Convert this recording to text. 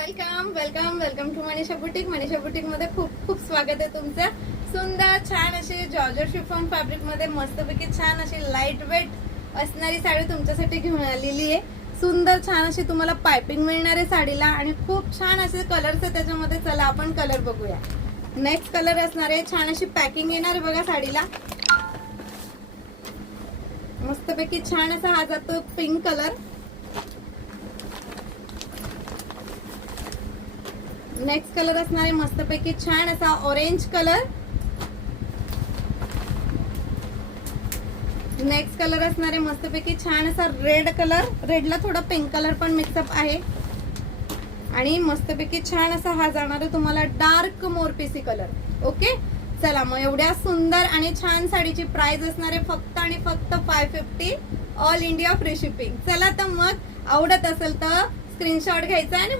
Welcome welcome welcome to Manisha boutique. Manisha boutique मध्ये खूप खूप स्वागत आहे तुमचं. सुंदर छान अशी जॉर्जेट शिफॉन फॅब्रिक मध्ये मस्तपैकी छान अशी लाईट वेट असणारी साडी तुमच्यासाठी घेऊन आलेली आहे. सुंदर छान अशी तुम्हाला पाइपिंग मिळणार आहे साडीला आणि खूप छान असे कलर्स आहे त्याच्यामध्ये. चला आपण कलर बघूया. नेक्स्ट कलर असणार आहे, छान अशी पॅकिंग येणार आहे बघा साडीला. मस्तपैकी छान असा हा जातो पिंक कलर. नेक्स्ट कलर असणार आहे मस्तपैकी छान असा ऑरेंज कलर. नेक्स्ट कलर असणार आहे मस्तपैकी छान असा रेड कलर. रेडला थोडा पिंक कलर पण मिक्सअप आहे. आणि मस्तपैकी छान असा हा जाणार आहे तुम्हाला डार्क मोरपीसी कलर. ओके, चला मग एवढ्या सुंदर आणि छान साडीची प्राइस असणार आहे फक्त आणि फक्त 550 ऑल इंडिया फ्री शिपिंग. चला तर मग आवडत असेल तर स्क्रीनशॉट घ्यायचा आणि